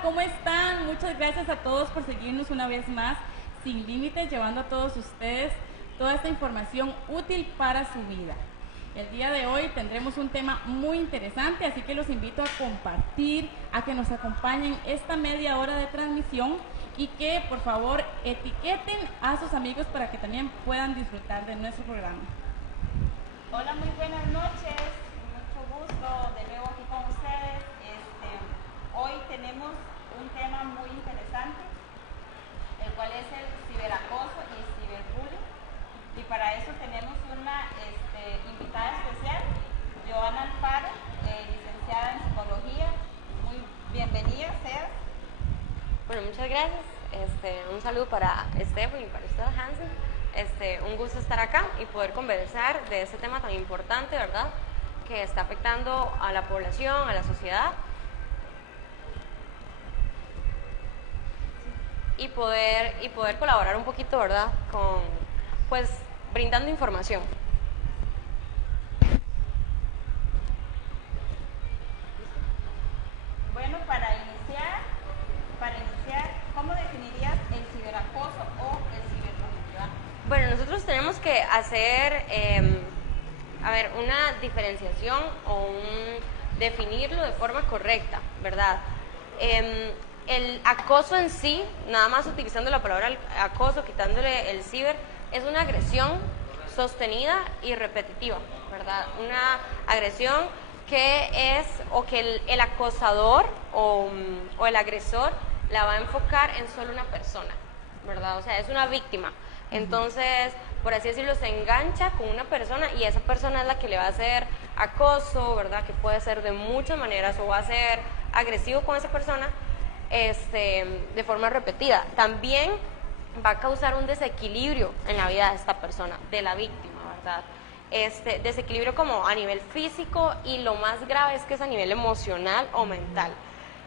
¿Cómo están? Muchas gracias a todos por seguirnos una vez más sin límites, llevando a todos ustedes toda esta información útil para su vida. El día de hoy tendremos un tema muy interesante, así que los invito a compartir, a que nos acompañen esta media hora de transmisión y que por favor etiqueten a sus amigos para que también puedan disfrutar de nuestro programa. Hola, muy buenas noches, mucho gusto de nuevo aquí con ustedes. Hoy tenemos un tema muy interesante, el cual es el ciberacoso y el ciberbullying. Y para eso tenemos una invitada especial, Joana Alfaro, licenciada en psicología. Muy bienvenida seas. Bueno, muchas gracias. Un saludo para Stephanie y para usted, Hansen. Un gusto estar acá y poder conversar de este tema tan importante, ¿verdad? Que está afectando a la población, a la sociedad. Y poder colaborar un poquito, ¿verdad? Pues, brindando información. Bueno, para iniciar, ¿cómo definirías el ciberacoso o el ciberbullying? Bueno, nosotros tenemos que hacer, una diferenciación o definirlo de forma correcta, ¿verdad? El acoso en sí, nada más utilizando la palabra acoso, quitándole el ciber, es una agresión sostenida y repetitiva, ¿verdad? Una agresión que es, o que el acosador o el agresor la va a enfocar en solo una persona, ¿verdad? O sea, es una víctima. Entonces, por así decirlo, se engancha con una persona y esa persona es la que le va a hacer acoso, ¿verdad? Que puede ser de muchas maneras o va a ser agresivo con esa persona de forma repetida. También va a causar un desequilibrio en la vida de esta persona, de la víctima, ¿verdad? Desequilibrio como a nivel físico y lo más grave es que es a nivel emocional o mental.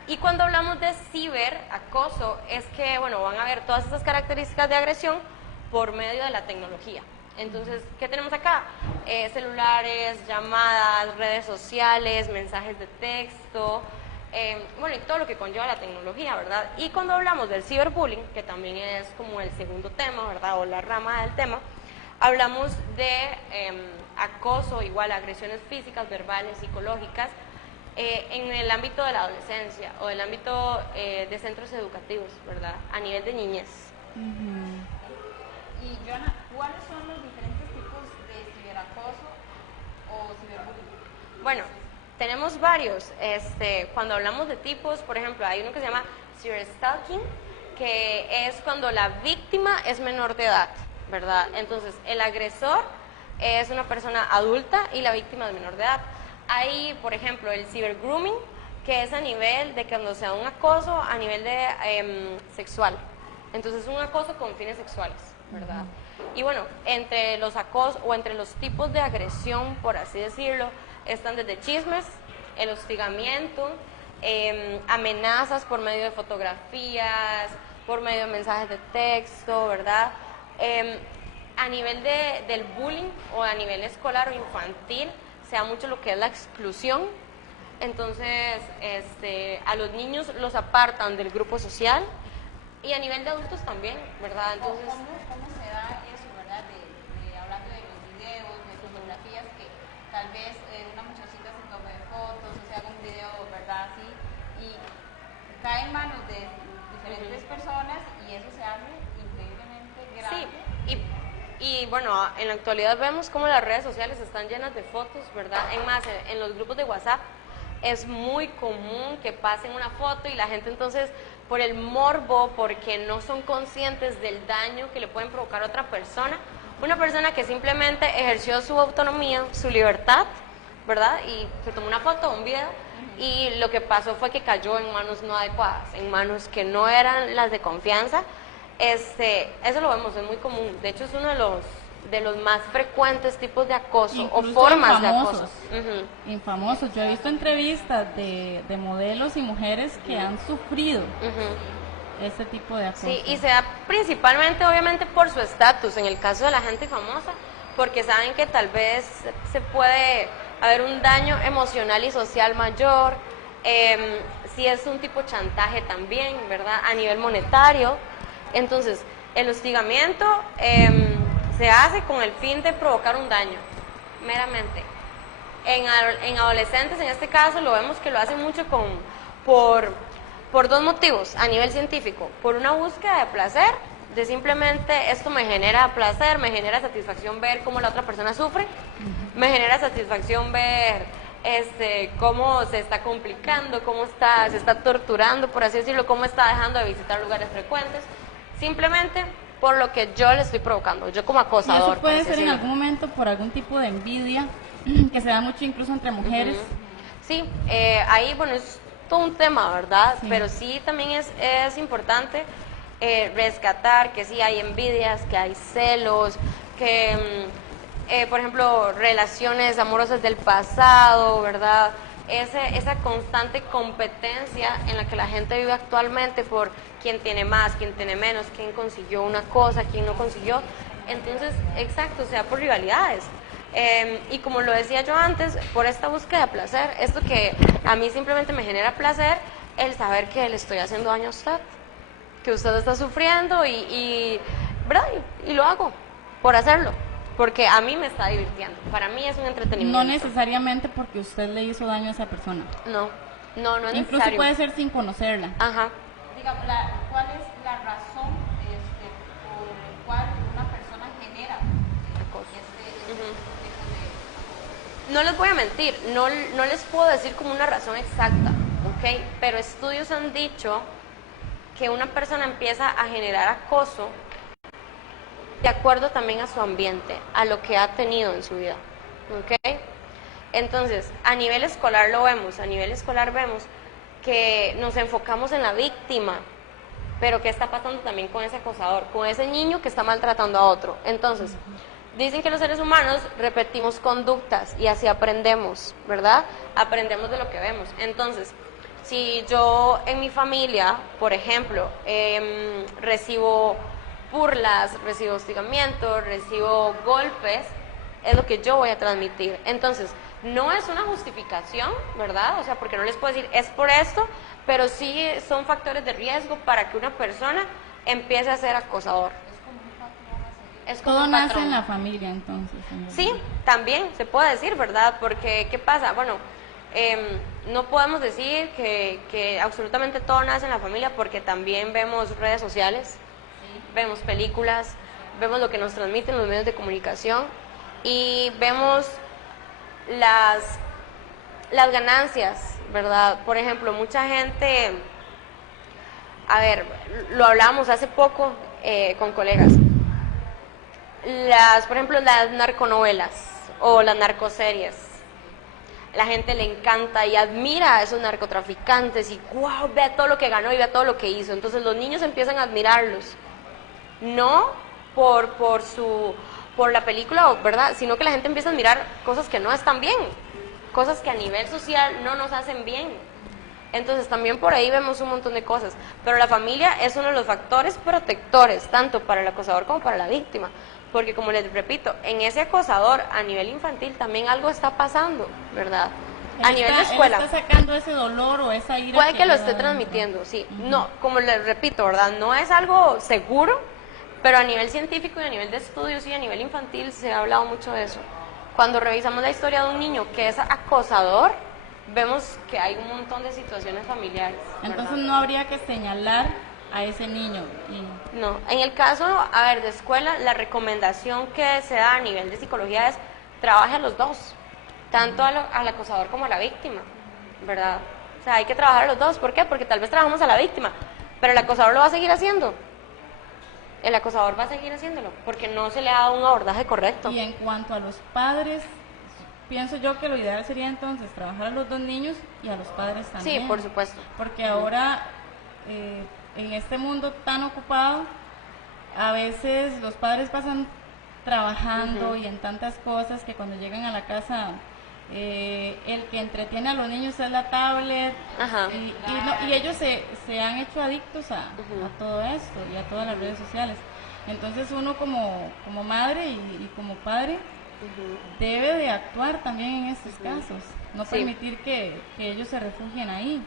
Y cuando hablamos de ciberacoso es que, bueno, van a ver todas estas características de agresión por medio de la tecnología. Entonces, ¿qué tenemos acá? Celulares, llamadas, redes sociales, mensajes de texto, y todo lo que conlleva la tecnología, ¿verdad? Y cuando hablamos del ciberbullying, que también es como el segundo tema, ¿verdad? O la rama del tema, hablamos de acoso, igual agresiones físicas, verbales, psicológicas, en el ámbito de la adolescencia o del ámbito de centros educativos, ¿verdad? A nivel de niñez. Y Joana, ¿cuáles son los diferentes tipos de ciberacoso o ciberbullying? Bueno, tenemos varios. Cuando hablamos de tipos, por ejemplo, hay uno que se llama cyberstalking, que es cuando la víctima es menor de edad, ¿verdad? Entonces, el agresor es una persona adulta y la víctima es menor de edad. Hay, por ejemplo, el cybergrooming, que es a nivel de cuando se da un acoso a nivel de sexual. Entonces, es un acoso con fines sexuales, ¿verdad? Y bueno, entre los acosos o entre los tipos de agresión, por así decirlo, están desde chismes, el hostigamiento, amenazas por medio de fotografías, por medio de mensajes de texto, ¿verdad? A nivel del bullying o a nivel escolar o infantil, se da mucho lo que es la exclusión. Entonces, a los niños los apartan del grupo social y a nivel de adultos también, ¿verdad? Entonces, ¿Cómo se da eso, verdad? Hablando de los videos, de fotografías, que tal vez una muchachita se tome fotos o se haga un video, ¿verdad? Así, y cae en manos de diferentes personas y eso se hace increíblemente grande. sí, y bueno, en la actualidad vemos cómo las redes sociales están llenas de fotos, ¿verdad? En más, en los grupos de WhatsApp es muy común que pasen una foto y la gente entonces, por el morbo, porque no son conscientes del daño que le pueden provocar a otra persona, una persona que simplemente ejerció su autonomía, su libertad, ¿verdad? Y se tomó una foto, un video, y lo que pasó fue que cayó en manos no adecuadas, en manos que no eran las de confianza. Eso lo vemos, es muy común. De hecho, es uno de los más frecuentes tipos de acoso. Incluso o formas infamosos, de acoso. infamosos. Yo he visto entrevistas de modelos y mujeres que han sufrido este tipo de acoso. Sí, y se da principalmente, obviamente, por su estatus, en el caso de la gente famosa, porque saben que tal vez se puede haber un daño emocional y social mayor, si es un tipo chantaje también, ¿verdad? A nivel monetario. Entonces, el hostigamiento se hace con el fin de provocar un daño, meramente. En adolescentes, en este caso, lo vemos que lo hacen mucho por dos motivos a nivel científico. Por una búsqueda de placer, de simplemente esto me genera placer, me genera satisfacción ver cómo la otra persona sufre, me genera satisfacción ver cómo se está complicando, se está torturando, por así decirlo, cómo está dejando de visitar lugares frecuentes, simplemente por lo que yo le estoy provocando, yo como Y acosador. eso puede ser en algún momento por algún tipo de envidia, que se da mucho incluso entre mujeres. Sí, ahí, bueno, es todo un tema, ¿verdad? Sí. Pero sí también es importante rescatar que sí hay envidias, que hay celos, que, por ejemplo, relaciones amorosas del pasado, ¿verdad? Esa constante competencia en la que la gente vive actualmente por quién tiene más, quién tiene menos, quién consiguió una cosa, quién no consiguió. Entonces, exacto, o sea, por rivalidades. Y como lo decía yo antes, por esta búsqueda de placer, esto que a mí simplemente me genera placer, el saber que le estoy haciendo daño a usted, que usted está sufriendo ¿verdad? Y lo hago por hacerlo, porque a mí me está divirtiendo, para mí es un entretenimiento. No necesariamente porque usted le hizo daño a esa persona. No es Incluso necesario. puede ser sin conocerla. Ajá. Digamos, ¿cuál es la razón por la cual una persona genera No les voy a mentir, no les puedo decir como una razón exacta, ¿ok? Pero estudios han dicho que una persona empieza a generar acoso de acuerdo también a su ambiente, a lo que ha tenido en su vida, ¿ok? Entonces, a nivel escolar vemos que nos enfocamos en la víctima, pero ¿qué está pasando también con ese acosador, con ese niño que está maltratando a otro? Entonces, dicen que los seres humanos repetimos conductas y así aprendemos, ¿verdad? Aprendemos de lo que vemos. Entonces, si yo en mi familia, por ejemplo, recibo burlas, recibo hostigamiento, recibo golpes, es lo que yo voy a transmitir. Entonces, no es una justificación, ¿verdad? O sea, porque no les puedo decir es por esto, pero sí son factores de riesgo para que una persona empiece a ser acosador. Es como Todo un nace patrón. en la familia, entonces. Sí, también se puede decir, ¿verdad? Porque, ¿qué pasa? Bueno, no podemos decir que absolutamente todo nace en la familia, porque también vemos redes sociales, vemos películas, vemos lo que nos transmiten los medios de comunicación y vemos las ganancias, ¿verdad? Por ejemplo, mucha gente, a ver, lo hablamos hace poco con colegas, por ejemplo, las narconovelas o las narcoseries. La gente le encanta y admira a esos narcotraficantes y wow, vea todo lo que ganó y vea todo lo que hizo. Entonces los niños empiezan a admirarlos, no por la película, ¿verdad? Sino que la gente empieza a admirar cosas que no están bien, cosas que a nivel social no nos hacen bien. Entonces también por ahí vemos un montón de cosas, pero la familia es uno de los factores protectores, tanto para el acosador como para la víctima, porque como les repito, en ese acosador a nivel infantil también algo está pasando, ¿verdad? A nivel de escuela. Él está sacando ese dolor o esa ira. Puede que lo esté lleva dentro. transmitiendo, sí. No, como les repito, ¿verdad? No es algo seguro, pero a nivel científico y a nivel de estudios y a nivel infantil se ha hablado mucho de eso. Cuando revisamos la historia de un niño que es acosador, vemos que hay un montón de situaciones familiares, ¿verdad? Entonces no habría que señalar a ese niño. No, en el caso, a ver, de escuela, la recomendación que se da a nivel de psicología es trabaje a los dos, tanto al acosador como a la víctima, ¿verdad? O sea, hay que trabajar a los dos. ¿Por qué? Porque tal vez trabajamos a la víctima, pero el acosador lo va a seguir haciendo. El acosador va a seguir haciéndolo, porque no se le ha dado un abordaje correcto. Y en cuanto a los padres, pienso yo que lo ideal sería entonces trabajar a los dos niños y a los padres también. Sí, por supuesto. Porque ahora, en este mundo tan ocupado, a veces los padres pasan trabajando y en tantas cosas que cuando llegan a la casa, el que entretiene a los niños es la tablet. Ajá. Y ellos se han hecho adictos a todo esto y a todas las redes sociales. Entonces uno como madre y como padre debe de actuar también en estos casos, no Sí. permitir que ellos se refugien ahí.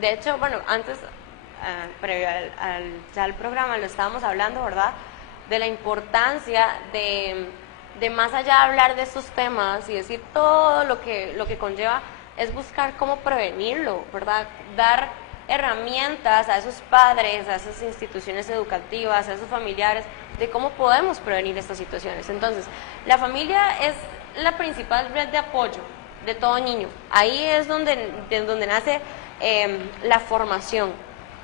De hecho, bueno, antes, previo ya al programa, lo estábamos hablando, ¿verdad? De la importancia de más allá de hablar de estos temas y decir todo lo que conlleva, es buscar cómo prevenirlo, ¿verdad? Dar herramientas a esos padres, a esas instituciones educativas, a esos familiares, de cómo podemos prevenir estas situaciones. Entonces, la familia es la principal red de apoyo de todo niño. Ahí es donde nace la formación,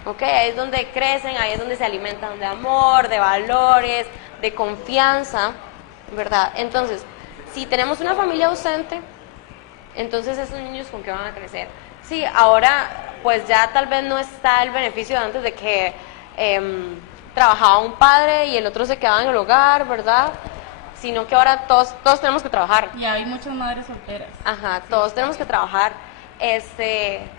¿ok? Ahí es donde crecen, ahí es donde se alimentan de amor, de valores, de confianza, ¿verdad? Entonces, si tenemos una familia ausente, entonces esos niños ¿con qué van a crecer? Sí, ahora pues ya tal vez no está el beneficio de antes de que trabajaba un padre y el otro se quedaba en el hogar, ¿verdad? Sino que ahora todos tenemos que trabajar. Y hay muchas madres solteras. Ajá, todos tenemos que trabajar,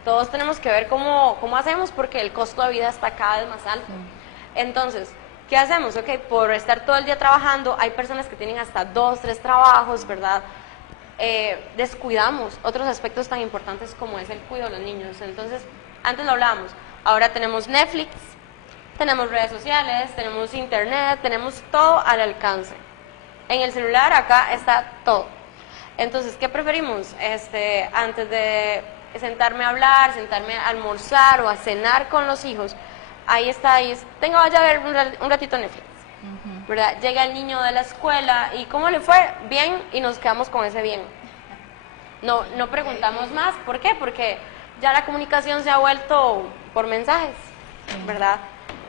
todos tenemos que ver cómo hacemos porque el costo de vida está cada vez más alto. Entonces, ¿qué hacemos? Ok, por estar todo el día trabajando, hay personas que tienen hasta 2, 3 trabajos, ¿verdad? Descuidamos otros aspectos tan importantes como es el cuidado de los niños. Entonces, antes lo hablábamos, ahora tenemos Netflix, tenemos redes sociales, tenemos internet, tenemos todo al alcance. En el celular acá está todo. Entonces, ¿qué preferimos? Antes de sentarme a hablar, sentarme a almorzar o a cenar con los hijos, vaya a ver un ratito Netflix, ¿verdad? Llega el niño de la escuela y ¿cómo le fue? Bien, y nos quedamos con ese bien. No preguntamos más. ¿Por qué? Porque ya la comunicación se ha vuelto por mensajes, ¿verdad?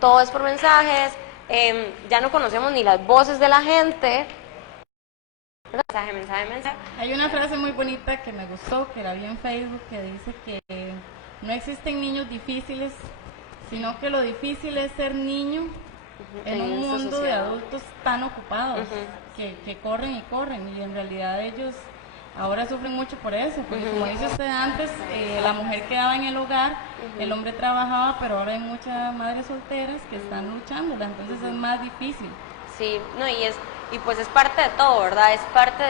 Todo es por mensajes, ya no conocemos ni las voces de la gente. Mensaje. Hay una frase muy bonita que me gustó, que la vi en Facebook, que dice que no existen niños difíciles, sino que lo difícil es ser niño en un mundo de adultos tan ocupados, que corren y corren, y en realidad ellos ahora sufren mucho por eso, porque como dice usted antes, la mujer quedaba en el hogar, el hombre trabajaba, pero ahora hay muchas madres solteras que están luchando, entonces es más difícil. Sí, no, y pues es parte de todo, ¿verdad? Es parte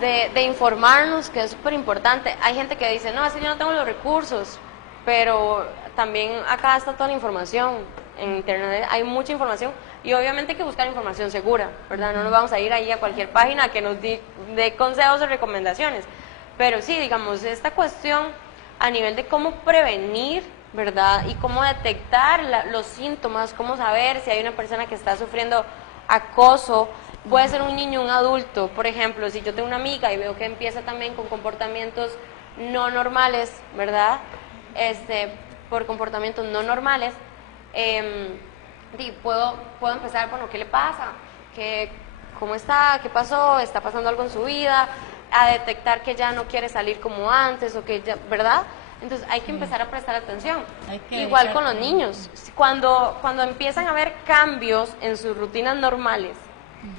de informarnos, que es súper importante. Hay gente que dice, no, así yo no tengo los recursos, pero también acá está toda la información. En internet hay mucha información y obviamente hay que buscar información segura, ¿verdad? No nos vamos a ir ahí a cualquier página que nos dé consejos o recomendaciones. Pero sí, digamos, esta cuestión a nivel de cómo prevenir, ¿verdad? Y cómo detectar los síntomas, cómo saber si hay una persona que está sufriendo acoso, puede ser un niño, un adulto. Por ejemplo, si yo tengo una amiga y veo que empieza también con comportamientos no normales, ¿verdad? Por comportamientos no normales, puedo empezar, bueno, ¿qué le pasa? ¿Cómo está? ¿Qué pasó? ¿Está pasando algo en su vida? A detectar que ya no quiere salir como antes o que ya, ¿verdad? Entonces hay que empezar a prestar atención. Igual con los niños. Cuando empiezan a haber cambios en sus rutinas normales,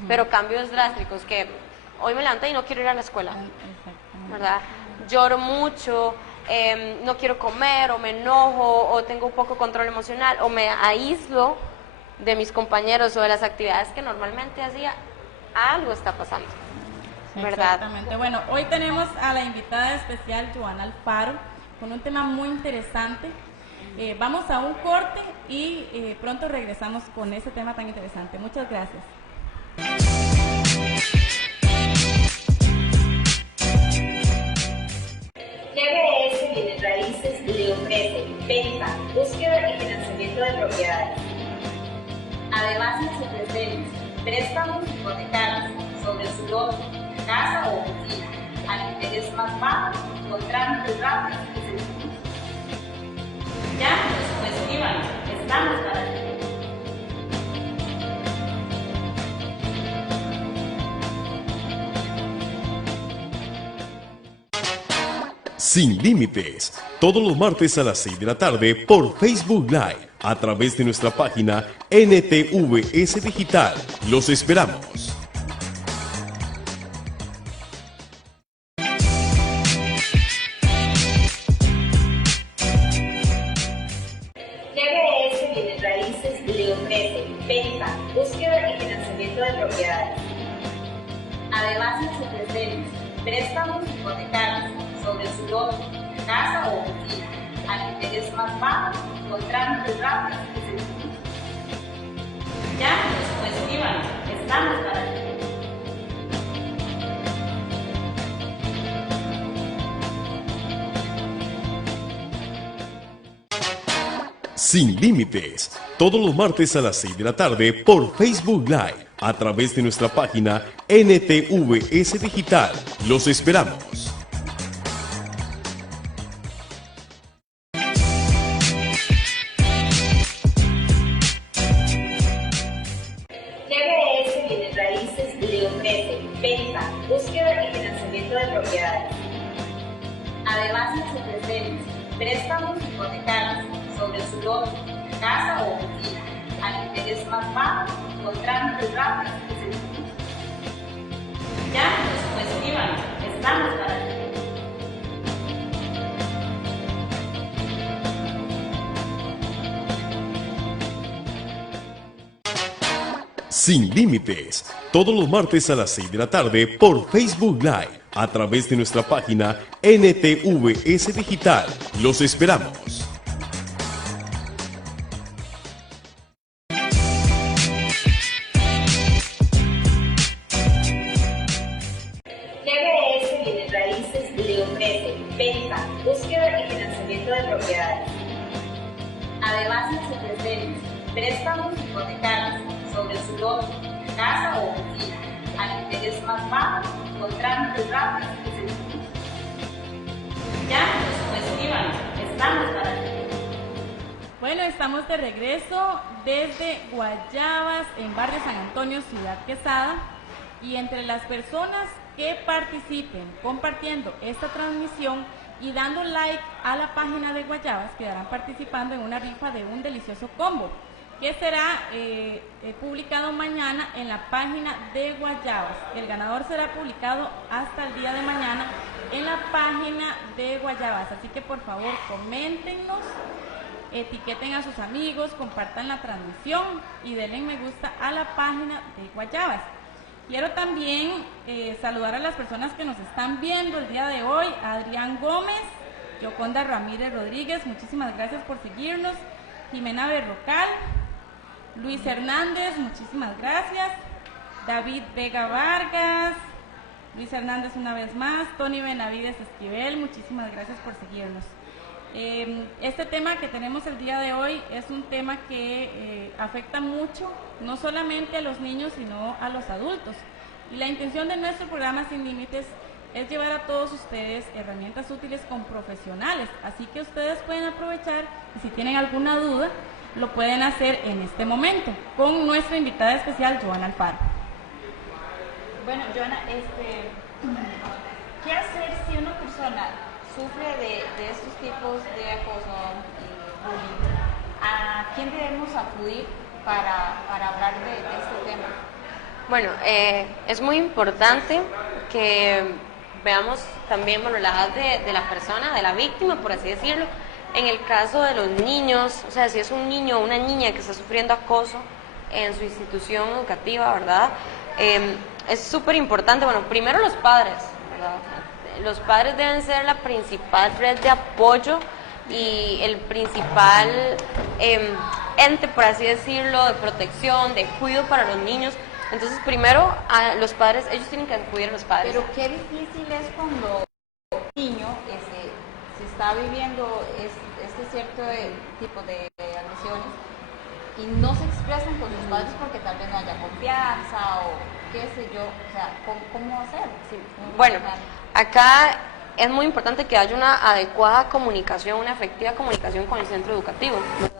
pero cambios drásticos, que hoy me levanté y no quiero ir a la escuela, ¿verdad? Lloro mucho, no quiero comer, o me enojo, o tengo un poco control emocional, o me aíslo de mis compañeros o de las actividades que normalmente hacía, algo está pasando, ¿verdad? Exactamente. Bueno, hoy tenemos a la invitada especial, Joana Alfaro, con un tema muy interesante. Vamos a un corte y pronto regresamos con ese tema tan interesante. Muchas gracias. GBS Bienes Raíces le ofrece venta, búsqueda y financiamiento de propiedades. Además, les ofrecemos préstamos hipotecarios sobre su lote, casa o oficina, al interés más bajo, con trámites rápidos y sencillos. Llámenos o escríbanos, estamos para ti. Sin Límites, todos los martes a las 6 de la tarde por Facebook Live, a través de nuestra página NTVS Digital. Los esperamos. GBS Bienes Raíces le ofrece venta, búsqueda y financiamiento de propiedades. Además, les ofrecemos préstamos hipotecarios sobre su lote, casa o oficina, al interés más bajo, con trámites rápidos y sencillos. Llámenos o escríbanos, estamos para ti. Sin Límites, todos los martes a las 6 de la tarde por Facebook Live, a través de nuestra página NTVS Digital. Los esperamos. GBS Bienes Raíces le ofrece venta, búsqueda y financiamiento de propiedades. Además, les ofrecemos préstamos hipotecarios sobre su lote, casa o oficina, al interés más bajo, con trámites rápidos y sencillos. Llámenos o escríbanos, estamos para ti. Sin Límites, todos los martes a las 6 de la tarde por Facebook Live, a través de nuestra página NTVS Digital. Los esperamos. GBS Bienes Raíces le ofrece venta, búsqueda y financiamiento de propiedades. Además, les ofrecemos préstamos hipotecarios sobre su lote, casa o oficina, al interés más bajo, con trámites rápidos y sencillos. Llámenos o escríbanos, estamos para ti. Bueno, estamos de regreso desde Guayabas, en Barrio San Antonio, Ciudad Quesada, y entre las personas que participen compartiendo esta transmisión y dando like a la página de Guayabas, quedarán participando en una rifa de un delicioso combo que será publicado mañana en la página de Guayabas. El ganador será publicado hasta el día de mañana en la página de Guayabas, así que por favor coméntenos, etiqueten a sus amigos, compartan la transmisión y denle me gusta a la página de Guayabas. Quiero también saludar a las personas que nos están viendo el día de hoy: Adrián Gómez, Yoconda Ramírez Rodríguez, muchísimas gracias por seguirnos; Jimena Berrocal, Luis Hernández, muchísimas gracias; David Vega Vargas, Luis Hernández una vez más; Tony Benavides Esquivel, muchísimas gracias por seguirnos. Este tema que tenemos el día de hoy es un tema que afecta mucho, no solamente a los niños, sino a los adultos. Y la intención de nuestro programa Sin Límites es llevar a todos ustedes herramientas útiles con profesionales. Así que ustedes pueden aprovechar y si tienen alguna duda, lo pueden hacer en este momento con nuestra invitada especial, Joana Alfaro. Bueno, Joana, ¿qué hacer si una persona sufre de estos tipos de acoso y bullying? ¿A quién debemos acudir para hablar de este tema? Bueno, es muy importante que veamos también, bueno, la edad de la persona, de la víctima, por así decirlo. En el caso de los niños, o sea, si es un niño o una niña que está sufriendo acoso en su institución educativa, ¿verdad? Es súper importante, bueno, primero los padres, ¿verdad? Los padres deben ser la principal red de apoyo y el principal ente, por así decirlo, de protección, de cuidado para los niños. Entonces, primero, a los padres, ellos tienen que acudir a los padres. Pero qué difícil es cuando un niño se está viviendo este cierto tipo de agresiones y no se expresan con sus padres porque tal vez no haya confianza o qué sé yo, o sea, ¿cómo hacer? Sí. Bueno, acá es muy importante que haya una adecuada comunicación, una efectiva comunicación con el centro educativo, ¿verdad?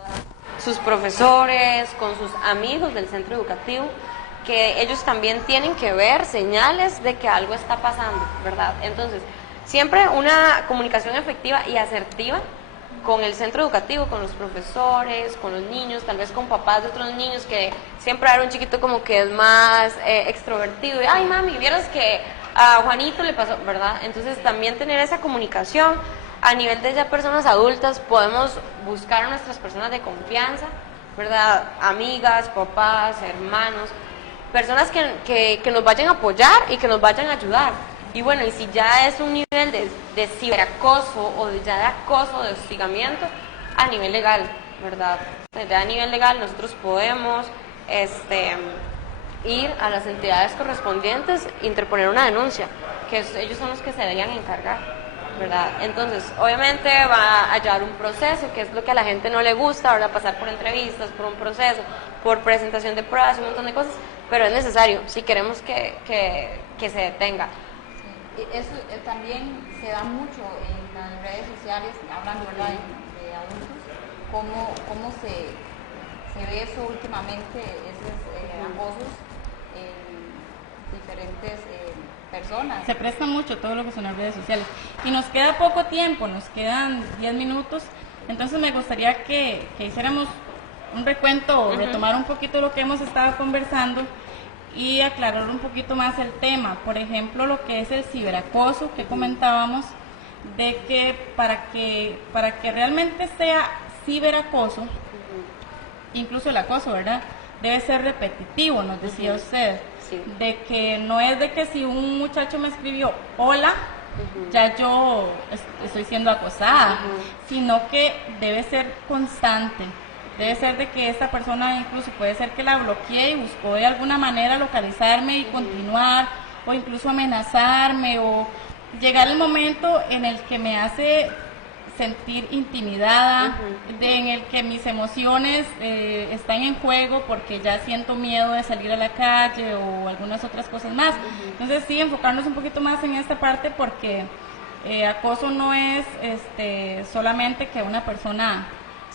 Sus profesores, con sus amigos del centro educativo, que ellos también tienen que ver señales de que algo está pasando, ¿verdad? Entonces, siempre una comunicación efectiva y asertiva con el centro educativo, con los profesores, con los niños, tal vez con papás de otros niños, que siempre hay un chiquito como que es más extrovertido, y ay mami, vieras que a Juanito le pasó, ¿verdad? Entonces también tener esa comunicación. A nivel de ya personas adultas podemos buscar a nuestras personas de confianza, ¿verdad? Amigas, papás, hermanos, personas que nos vayan a apoyar y que nos vayan a ayudar. Y bueno, y si ya es un nivel de ciberacoso o ya de acoso, de hostigamiento, a nivel legal, ¿verdad? Ya a nivel legal nosotros podemos ir a las entidades correspondientes e interponer una denuncia, que ellos son los que se deberían encargar, ¿verdad? Entonces, obviamente va a llevar un proceso, que es lo que a la gente no le gusta, ¿verdad? Pasar por entrevistas, por un proceso, por presentación de pruebas, un montón de cosas, pero es necesario si queremos que se detenga. Eso también se da mucho en las redes sociales, hablando, ¿verdad?, de adultos, cómo se ve eso últimamente, esos acosos en diferentes personas. Se presta mucho todo lo que son las redes sociales. Y nos queda poco tiempo, nos quedan 10 minutos, entonces me gustaría que hiciéramos un recuento o retomar un poquito lo que hemos estado conversando y aclarar un poquito más el tema. Por ejemplo, lo que es el ciberacoso que comentábamos, de que para que realmente sea ciberacoso, incluso el acoso, ¿verdad?, debe ser repetitivo, nos decía usted. Sí. De que no es de que si un muchacho me escribió hola, ya yo estoy siendo acosada, sino que debe ser constante. Debe ser de que esta persona incluso puede ser que la bloquee y buscó de alguna manera localizarme y continuar, o incluso amenazarme, o llegar el momento en el que me hace sentir intimidada, en el que mis emociones están en juego porque ya siento miedo de salir a la calle o algunas otras cosas más. Entonces sí, enfocarnos un poquito más en esta parte, porque acoso no es solamente que una persona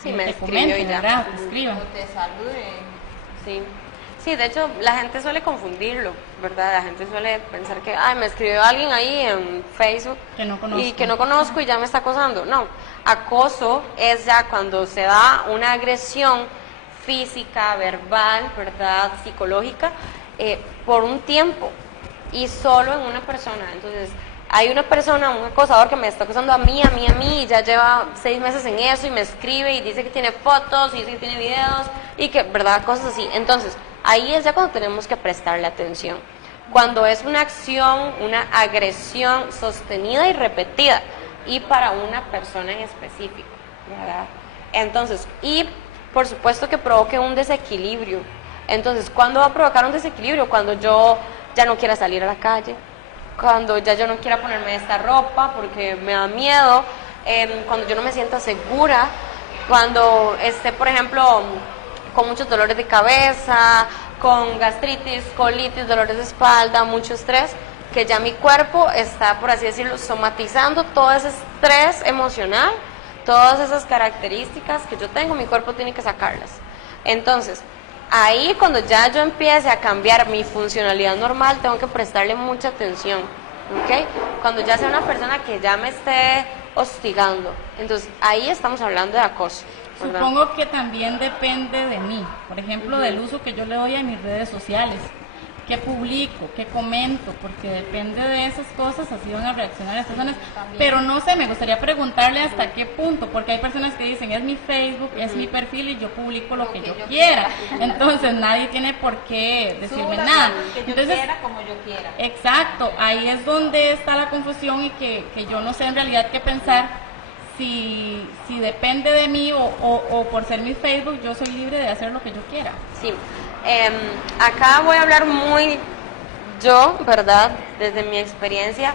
me te comente, escribió y ya. ¿verdad?, te escriba. O te salude. Sí, de hecho la gente suele confundirlo, ¿verdad? La gente suele pensar que, ay, me escribió alguien ahí en Facebook Que no conozco. y que no conozco y ya me está acosando. No, acoso es ya cuando se da una agresión física, verbal, ¿verdad?, psicológica, por un tiempo y solo en una persona. Entonces, hay una persona, un acosador que me está acosando a mí, y ya lleva 6 meses en eso y me escribe y dice que tiene fotos y dice que tiene videos y que, ¿verdad?, cosas así. Entonces, ahí es ya cuando tenemos que prestarle atención. Cuando es una acción, una agresión sostenida y repetida y para una persona en específico, ¿verdad? Entonces, y por supuesto que provoque un desequilibrio. Entonces, ¿cuándo va a provocar un desequilibrio? Cuando yo ya no quiera salir a la calle, cuando ya yo no quiera ponerme esta ropa porque me da miedo, cuando yo no me sienta segura, cuando esté, por ejemplo, con muchos dolores de cabeza, con gastritis, colitis, dolores de espalda, mucho estrés, que ya mi cuerpo está, por así decirlo, somatizando todo ese estrés emocional, todas esas características que yo tengo, mi cuerpo tiene que sacarlas. Entonces, ahí cuando ya yo empiece a cambiar mi funcionalidad normal, tengo que prestarle mucha atención, ¿ok? Cuando ya sea una persona que ya me esté hostigando, entonces ahí estamos hablando de acoso, ¿verdad? Supongo que también depende de mí, por ejemplo, del uso que yo le doy a mis redes sociales, qué publico, qué comento, porque depende de esas cosas, así van a reaccionar las personas. Pero no sé, me gustaría preguntarle hasta qué punto, porque hay personas que dicen, es mi Facebook, es mi perfil y yo publico lo que yo quiera. Entonces nadie tiene por qué decirme nada. Que yo Entonces, quiera como yo quiera. exacto, ahí es donde está la confusión y que yo no sé en realidad qué pensar, si depende de mí o por ser mi Facebook yo soy libre de hacer lo que yo quiera. Sí, acá voy a hablar muy yo, ¿verdad? Desde mi experiencia,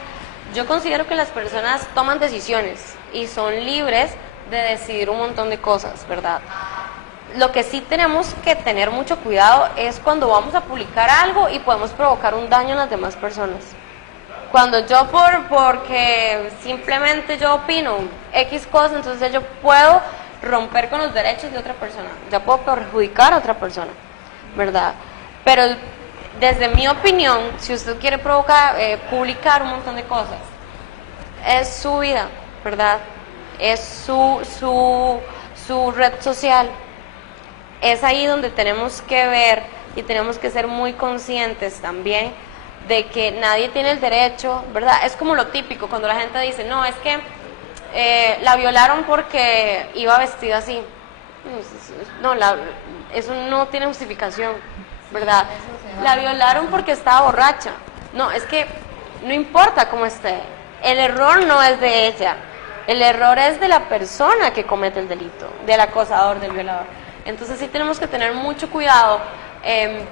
yo considero que las personas toman decisiones y son libres de decidir un montón de cosas, ¿verdad? Lo que sí tenemos que tener mucho cuidado es cuando vamos a publicar algo y podemos provocar un daño en las demás personas. Cuando yo porque simplemente yo opino X cosa, entonces yo puedo romper con los derechos de otra persona, ya puedo perjudicar a otra persona, ¿verdad? Pero desde mi opinión, si usted quiere publicar un montón de cosas, es su vida, ¿verdad? Es su red social. Es ahí donde tenemos que ver y tenemos que ser muy conscientes también de que nadie tiene el derecho, ¿verdad? Es como lo típico cuando la gente dice, no, es que la violaron porque iba vestida así. No, eso no tiene justificación. ¿verdad? La violaron porque estaba borracha. No, es que no importa cómo esté, el error no es de ella, el error es de la persona que comete el delito, del acosador, del violador. Entonces sí tenemos que tener mucho cuidado,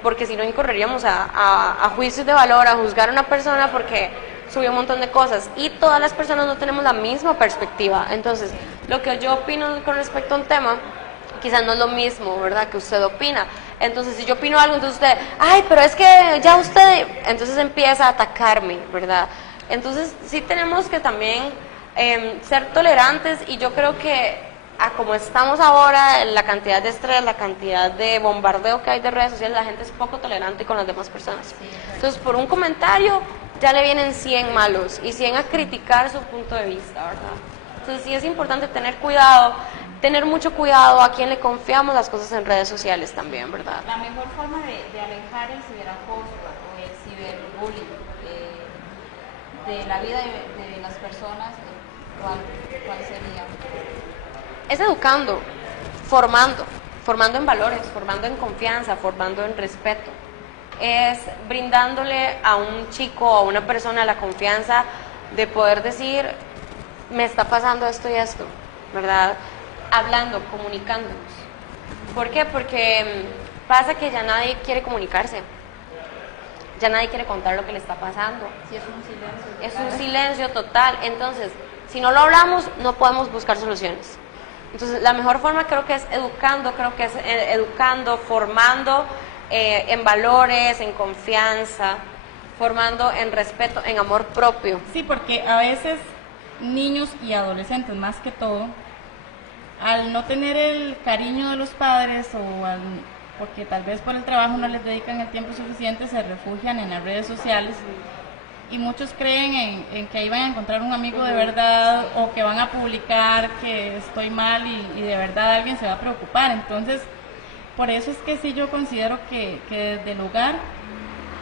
porque si no incorreríamos a juicios de valor, a juzgar a una persona porque subió un montón de cosas, y todas las personas no tenemos la misma perspectiva. Entonces, lo que yo opino con respecto a un tema, quizás no es lo mismo, ¿verdad?, que usted opina. Entonces, si yo opino algo, entonces usted, ay, pero es que ya usted, entonces empieza a atacarme, ¿verdad? Entonces, sí tenemos que también ser tolerantes, y yo creo que a como estamos ahora, la cantidad de estrés, la cantidad de bombardeo que hay de redes sociales, la gente es poco tolerante con las demás personas. Entonces, por un comentario, ya le vienen 100 malos, y 100 a criticar su punto de vista, ¿verdad? Entonces, sí es importante tener cuidado, tener mucho cuidado a quién le confiamos las cosas en redes sociales también, ¿verdad? La mejor forma de alejar el ciberacoso o el ciberbullying de la vida de las personas, ¿cuál sería? Es educando, formando en valores, formando en confianza, formando en respeto. Es brindándole a un chico o a una persona la confianza de poder decir, me está pasando esto y esto, ¿verdad? Hablando, comunicándonos. ¿Por qué? Porque pasa que ya nadie quiere comunicarse, ya nadie quiere contar lo que le está pasando. Sí, es un silencio. Es un silencio total. Entonces, si no lo hablamos, no podemos buscar soluciones. Entonces, la mejor forma creo que es educando, formando en valores, en confianza, formando en respeto, en amor propio. Sí, porque a veces niños y adolescentes más que todo, al no tener el cariño de los padres porque tal vez por el trabajo no les dedican el tiempo suficiente, se refugian en las redes sociales, y muchos creen en que ahí van a encontrar un amigo de verdad, o que van a publicar que estoy mal y de verdad alguien se va a preocupar. Entonces, por eso es que sí, yo considero que desde el hogar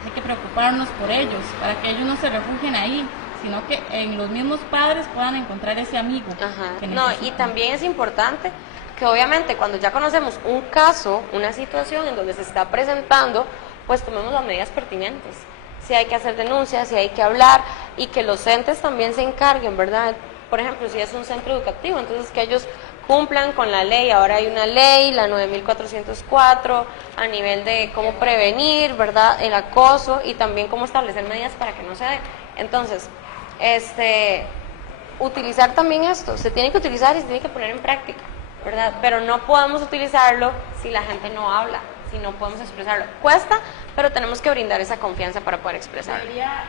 hay que preocuparnos por ellos, para que ellos no se refugien ahí, sino que en los mismos padres puedan encontrar ese amigo. Ajá. Que No, y necesitan. también es importante que obviamente cuando ya conocemos un caso, una situación en donde se está presentando, pues tomemos las medidas pertinentes. Si hay que hacer denuncias, si hay que hablar, y que los entes también se encarguen, ¿verdad? Por ejemplo, si es un centro educativo, entonces que ellos cumplan con la ley. Ahora hay una ley, la 9404, a nivel de cómo prevenir, ¿verdad?, el acoso, y también cómo establecer medidas para que no se dé. Entonces, utilizar también esto, se tiene que utilizar y se tiene que poner en práctica, ¿verdad? Pero no podemos utilizarlo si la gente no habla, si no podemos expresarlo. Cuesta, pero tenemos que brindar esa confianza para poder expresarlo. Debería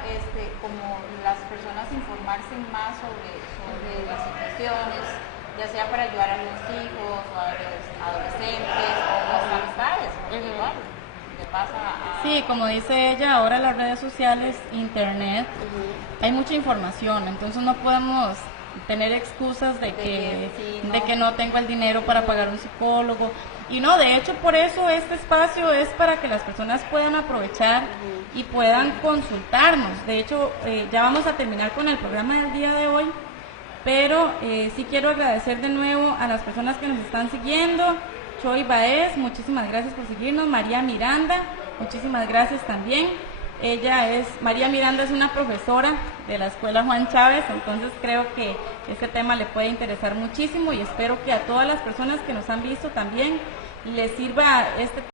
como las personas informarse más sobre las situaciones, ya sea para ayudar a los hijos o a los adolescentes o las amistades, porque igual le pasa a... Sí, como dice ella, ahora las redes sociales, internet, hay mucha información, entonces no podemos tener excusas de que no tengo el dinero para pagar un psicólogo. Y no, de hecho, por eso este espacio es para que las personas puedan aprovechar y puedan consultarnos. De hecho, ya vamos a terminar con el programa del día de hoy, pero sí quiero agradecer de nuevo a las personas que nos están siguiendo. Choy Baez, muchísimas gracias por seguirnos. María Miranda, muchísimas gracias también. María Miranda es una profesora de la Escuela Juan Chávez, entonces creo que este tema le puede interesar muchísimo, y espero que a todas las personas que nos han visto también les sirva este